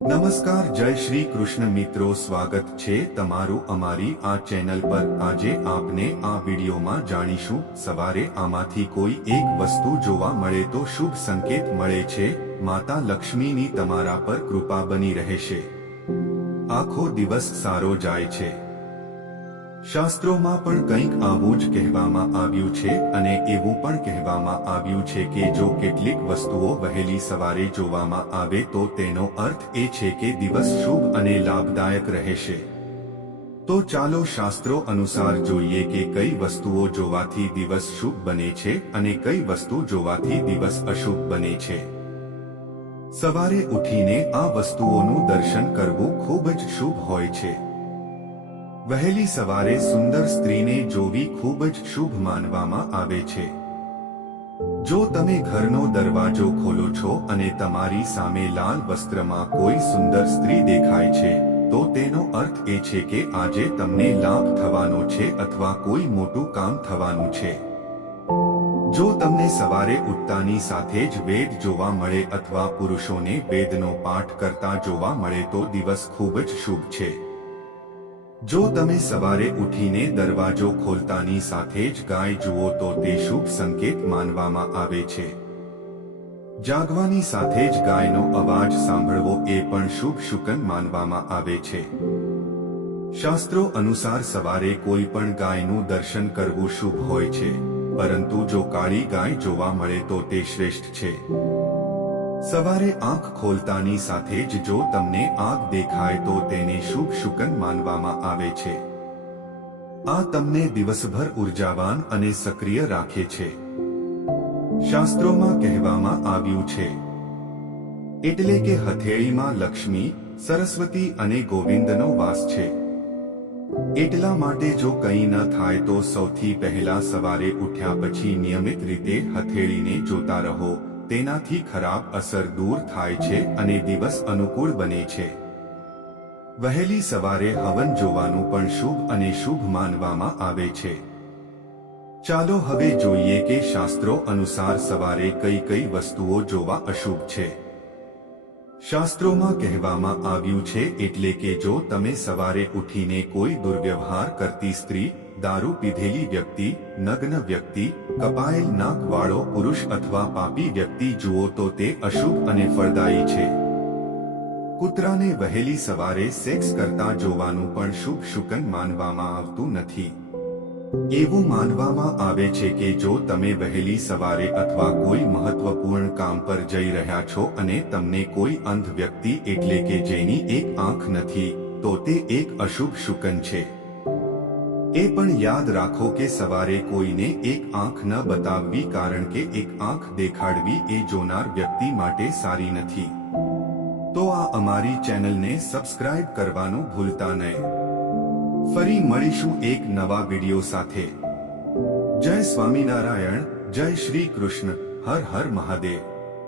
નમસ્કાર, જય શ્રી કૃષ્ણ મિત્રો, સ્વાગત છે તમારું અમારી આ ચેનલ પર। આજે આપને આ વિડીયોમાં જાણીશું સવારે આમાંથી કોઈ એક વસ્તુ જોવા મળે તો શુભ સંકેત મળે છે, માતા લક્ષ્મીની તમારા પર કૃપા બની રહેશે, આખો દિવસ સારો જાય છે। શાસ્ત્રોમાં પણ કંઈક આવું જ કહેવામાં આવ્યું છે અને એવું પણ કહેવામાં આવ્યું છે કે જો કેટલીક વસ્તુઓ વહેલી સવારે જોવામાં આવે તો તેનો અર્થ એ છે કે દિવસ શુભ અને લાભદાયક રહેશે। તો ચાલો શાસ્ત્રો અનુસાર જોઈએ કે કઈ વસ્તુઓ જોવાથી દિવસ શુભ બને છે અને કઈ વસ્તુ જોવાથી દિવસ અશુભ બને છે। સવારે ઉઠીને આ વસ્તુઓનું દર્શન કરવું ખૂબ જ શુભ હોય છે। વહેલી સવારે સુંદર સ્ત્રીને જોવી ખૂબ જ શુભ માનવામાં આવે છે। જો તમે ઘરનો દરવાજો ખોલો છો અને તમારી સામે લાલ વસ્ત્રમાં કોઈ સુંદર સ્ત્રી દેખાય છે તો તેનો અર્થ એ છે કે આજે તમને લાભ થવાનો છે અથવા કોઈ મોટું કામ થવાનું છે। જો તમને સવારે ઉઠતાની સાથે જ વેદ જોવા મળે અથવા પુરુષોને વેદનો પાઠ કરતા જોવા મળે તો દિવસ ખૂબ જ શુભ છે। જો તમે સવારે ઉઠીને દરવાજો ખોલતાની સાથે જ ગાય જુઓ તો તે શુભ સંકેત માનવામાં આવે છે। જાગવાની સાથે જ ગાયનો અવાજ સાંભળવો એ પણ શુભ શુકન માનવામાં આવે છે। શાસ્ત્રો અનુસાર સવારે કોઈ પણ ગાયનું દર્શન કરવું શુભ હોય છે, પરંતુ જો કાળી ગાય જોવા મળે તો તે શ્રેષ્ઠ છે। સવારે આંખ ખોલતાની સાથે જ જો તમને આગ દેખાય તો તેને શુભ શુકન માનવામાં આવે છે। આ તમને દિવસભર ઉર્જાવાન અને સક્રિય રાખે છે। શાસ્ત્રોમાં કહેવામાં આવ્યું છે એટલે કે હથેળીમાં લક્ષ્મી, સરસ્વતી અને ગોવિંદનો વાસ છે। એટલા માટે જો કંઈ ન થાય તો સૌથી પહેલા સવારે ઉઠ્યા પછી નિયમિત રીતે હથેળીને જોતા રહો, તેનાથી ખરાબ અસર દૂર થાય છે અને દિવસ અનુકૂળ બને છે। વહેલી સવારે હવન જોવાનું પણ શુભ અને શુભ માનવામાં આવે છે। ચાલો હવે જોઈએ કે શાસ્ત્રો અનુસાર સવારે કઈ કઈ વસ્તુઓ જોવા અશુભ છે। શાસ્ત્રોમાં કહેવામાં આવ્યું છે એટલે કે જો તમે સવારે ઉઠીને કોઈ દુર્વ્યવહાર કરતી સ્ત્રી, દારૂ પીધેલી વ્યક્તિ, નગ્ન વ્યક્તિ, કપાયેલ નાક વાળો પુરુષ અથવા પાપી વ્યક્તિ જુઓ તો તે અશુભ અને ફળદાયી છે। કૂતરાને વહેલી સવારે સેક્સ કરતા જોવાનું પણ શુભ શુકન માનવામાં આવતું નથી। એવું માનવામાં આવે છે કે જો તમે વહેલી સવારે અથવા કોઈ મહત્વપૂર્ણ કામ પર જઈ રહ્યા છો અને તમને કોઈ અંધ વ્યક્તિ એટલે કે જેની એક આંખ નથી તો તે એક અશુભ શુકન છે। એ પણ યાદ રાખો કે સવારે કોઈને એક આંખ ન બતાવવી, કારણ કે એક આંખ દેખાડવી એ જોનાર વ્યક્તિ માટે સારી નથી। તો આ અમારી ચેનલને સબસ્ક્રાઇબ કરવાનું ભૂલતા નહીં। ફરી મળીશું એક નવા વિડીયો સાથે। જય સ્વામિનારાયણ, જય શ્રી કૃષ્ણ, હર હર મહાદેવ।